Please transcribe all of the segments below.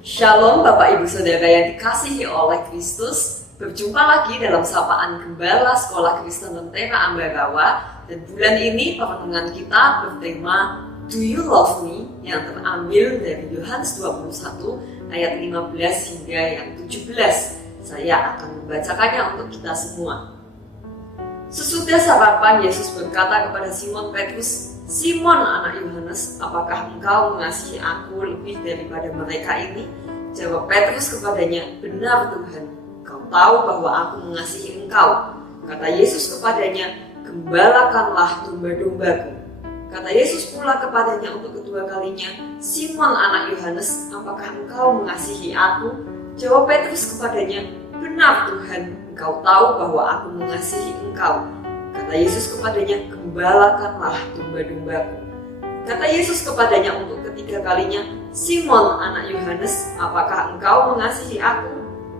Shalom Bapak Ibu Saudara yang dikasihi oleh Kristus. Berjumpa lagi dalam sapaan Gembala Sekolah Kristen Lentera Ambarawa. Dan bulan ini perenungan kita bertema Do You Love Me? Yang terambil dari Yohanes 21 ayat 15 hingga yang 17. Saya akan membacakannya untuk kita semua. Sesudah sarapan, Yesus berkata kepada Simon Petrus, "Simon anak Yohanes, apakah engkau mengasihi aku lebih daripada mereka ini?" Jawab Petrus kepadanya, "Benar Tuhan, Engkau tahu bahwa aku mengasihi engkau." Kata Yesus kepadanya, "Gembalakanlah domba-dombaku." Kata Yesus pula kepadanya untuk kedua kalinya, "Simon anak Yohanes, apakah engkau mengasihi aku?" Jawab Petrus kepadanya, "Benar Tuhan, Engkau tahu bahwa aku mengasihi engkau." Kata Yesus kepadanya, "Gembalakanlah domba-dombaku." Kata Yesus kepadanya untuk ketiga kalinya, "Simon anak Yohanes, apakah engkau mengasihi aku?"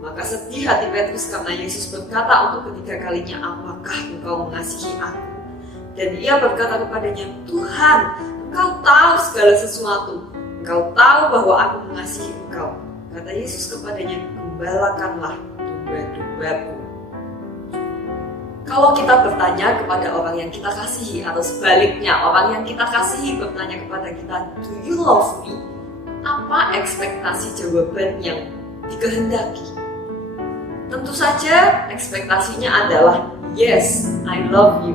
Maka sedih hati Petrus karena Yesus berkata untuk ketiga kalinya, "Apakah engkau mengasihi aku?" Dan ia berkata kepadanya, "Tuhan, Engkau tahu segala sesuatu. Engkau tahu bahwa aku mengasihi engkau." Kata Yesus kepadanya, "Gembalakanlah domba-dombaku." Kalau kita bertanya kepada orang yang kita kasihi, atau sebaliknya orang yang kita kasihi bertanya kepada kita, "Do you love me?" Apa ekspektasi jawaban yang dikehendaki? Tentu saja ekspektasinya adalah yes, I love you.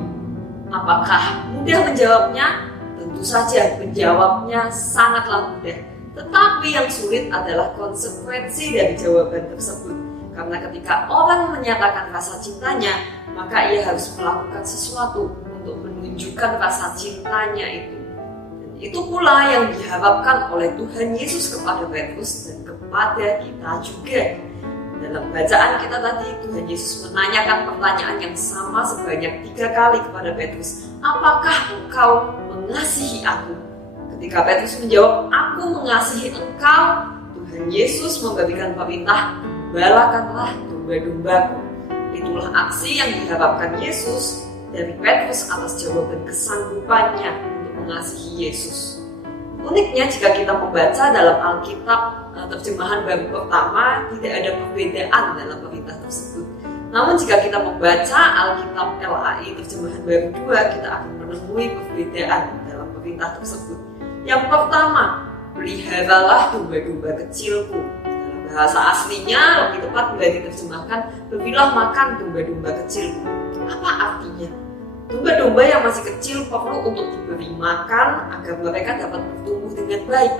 Apakah mudah menjawabnya? Tentu saja menjawabnya sangatlah mudah. Tetapi yang sulit adalah konsekuensi dari jawaban tersebut. Karena ketika orang menyatakan rasa cintanya, maka ia harus melakukan sesuatu untuk menunjukkan rasa cintanya itu. Dan itu pula yang diharapkan oleh Tuhan Yesus kepada Petrus dan kepada kita juga. Dalam bacaan kita tadi, Tuhan Yesus menanyakan pertanyaan yang sama sebanyak 3 kali kepada Petrus. "Apakah engkau mengasihi aku?" Ketika Petrus menjawab, "Aku mengasihi engkau," Tuhan Yesus memberikan perintah, "Gembalakanlah domba-dombaku." Itulah aksi yang diharapkan Yesus dari Petrus atas jawaban kesanggupannya untuk mengasihi Yesus. Uniknya jika kita membaca dalam Alkitab terjemahan baru pertama, tidak ada perbedaan dalam perintah tersebut. Namun jika kita membaca Alkitab LAI terjemahan baru 2, kita akan menemui perbedaan dalam perintah tersebut. Yang pertama, "Peliharalah domba-domba kecilku." Bahasa aslinya lebih tepat bila diterjemahkan, "Berilah makan domba-domba kecilku." Apa artinya? Domba-domba yang masih kecil perlu untuk diberi makan agar mereka dapat bertumbuh dengan baik.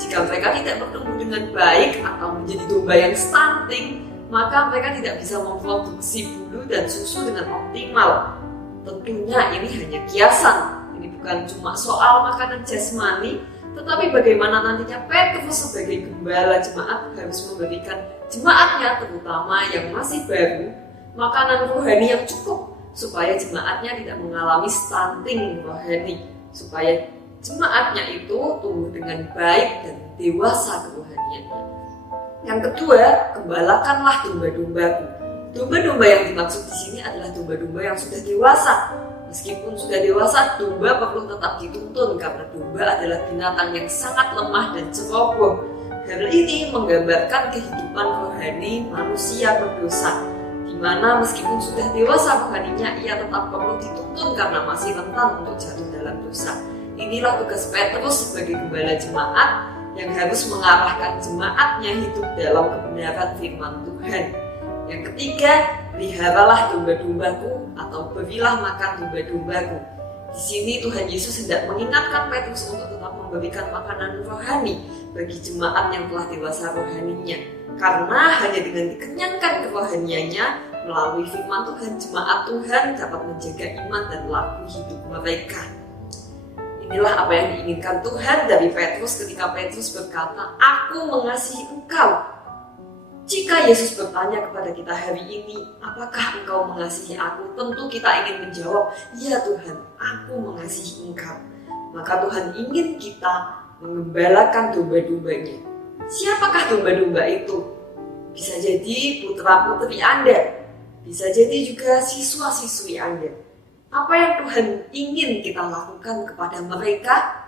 Jika mereka tidak bertumbuh dengan baik atau menjadi domba yang stunting, maka mereka tidak bisa memproduksi bulu dan susu dengan optimal. Tentunya ini hanya kiasan. Ini bukan cuma soal makanan jasmani, tetapi bagaimana nantinya Petrus sebagai gembala jemaat harus memberikan jemaatnya, terutama yang masih baru, makanan rohani yang cukup supaya jemaatnya tidak mengalami stunting rohani, supaya jemaatnya itu tumbuh dengan baik dan dewasa kerohaniannya. Yang kedua, "Gembalakanlah domba-dombaku." Domba-domba yang dimaksud di sini adalah domba-domba yang sudah dewasa. Meskipun sudah dewasa, domba perlu tetap dituntun karena domba adalah binatang yang sangat lemah dan ceroboh. Hal ini menggambarkan kehidupan rohani manusia berdosa, di mana meskipun sudah dewasa rohaninya, ia tetap perlu dituntun karena masih rentan untuk jatuh dalam dosa. Inilah tugas Petrus sebagai gembala jemaat yang harus mengarahkan jemaatnya hidup dalam kebenaran firman Tuhan. Yang ketiga, "Peliharalah domba-dombaku," atau "Berilah makan domba-dombaku." Di sini Tuhan Yesus hendak mengingatkan Petrus untuk tetap memberikan makanan rohani bagi jemaat yang telah dewasa rohaninya. Karena hanya dengan dikenyangkan kerohaniannya melalui firman Tuhan, jemaat Tuhan dapat menjaga iman dan laku hidup mereka. Inilah apa yang diinginkan Tuhan dari Petrus ketika Petrus berkata, "Aku mengasihi engkau." Jika Yesus bertanya kepada kita hari ini, "Apakah engkau mengasihi aku?" Tentu kita ingin menjawab, "Ya Tuhan, aku mengasihi engkau." Maka Tuhan ingin kita mengembalakan domba-dombanya. Siapakah domba-domba itu? Bisa jadi putra-putri Anda, bisa jadi juga siswa-siswi Anda. Apa yang Tuhan ingin kita lakukan kepada mereka?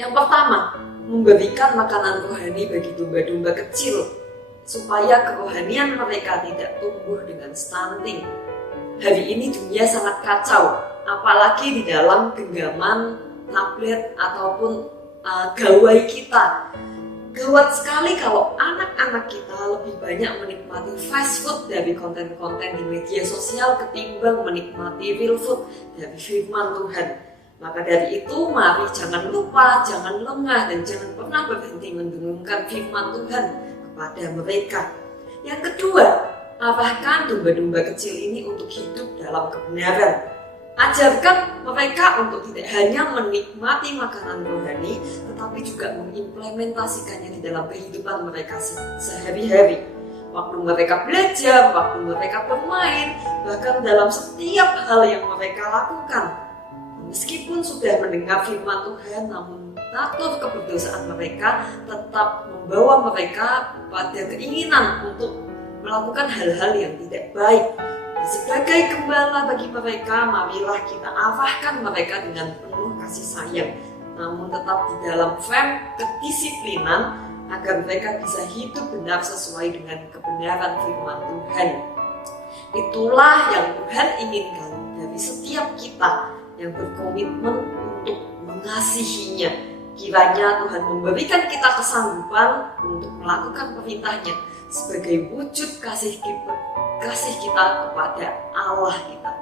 Yang pertama, memberikan makanan rohani bagi domba-domba kecil supaya kerohanian mereka tidak tumbuh dengan stunting. Hari ini dunia sangat kacau, apalagi di dalam genggaman tablet ataupun gawai kita. Gawat sekali kalau anak-anak kita lebih banyak menikmati fast food dari konten-konten di media sosial ketimbang menikmati real food dari firman Tuhan. Maka dari itu, mari jangan lupa, jangan lengah, dan jangan pernah berhenti mendengungkan firman Tuhan kepada mereka. Yang kedua, arahkan domba-domba kecil ini untuk hidup dalam kebenaran. Ajarkan mereka untuk tidak hanya menikmati makanan rohani, tetapi juga mengimplementasikannya di dalam kehidupan mereka sehari-hari. Waktu mereka belajar, waktu mereka bermain, bahkan dalam setiap hal yang mereka lakukan. Meskipun sudah mendengar firman Tuhan, namun natur keberdosaan mereka tetap membawa mereka pada keinginan untuk melakukan hal-hal yang tidak baik. Sebagai gembala bagi mereka, marilah kita arahkan mereka dengan penuh kasih sayang, namun tetap di dalam frame kedisiplinan agar mereka bisa hidup benar sesuai dengan kebenaran firman Tuhan. Itulah yang Tuhan inginkan dari setiap kita yang berkomitmen untuk mengasihinya. Kiranya Tuhan memberikan kita kesanggupan untuk melakukan perintahnya sebagai wujud kasih kita kepada Allah kita.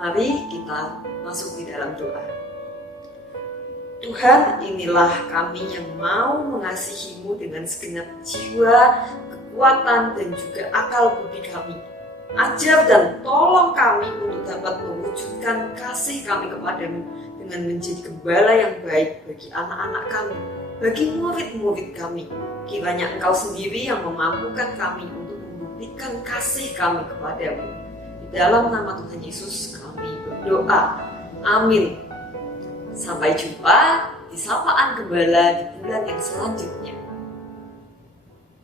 Mari kita masuk di dalam doa. Tuhan, inilah kami yang mau mengasihi-Mu dengan segenap jiwa, kekuatan, dan juga akal budi kami. Ajar dan tolong kami untuk dapat mewujudkan kasih kami kepadamu dengan menjadi gembala yang baik bagi anak-anak kami, bagi murid-murid kami. Kiranya Engkau sendiri yang memampukan kami untuk membuktikan kasih kami kepadamu. Di dalam nama Tuhan Yesus kami berdoa. Amin. Sampai jumpa di Sapaan Gembala di bulan yang selanjutnya.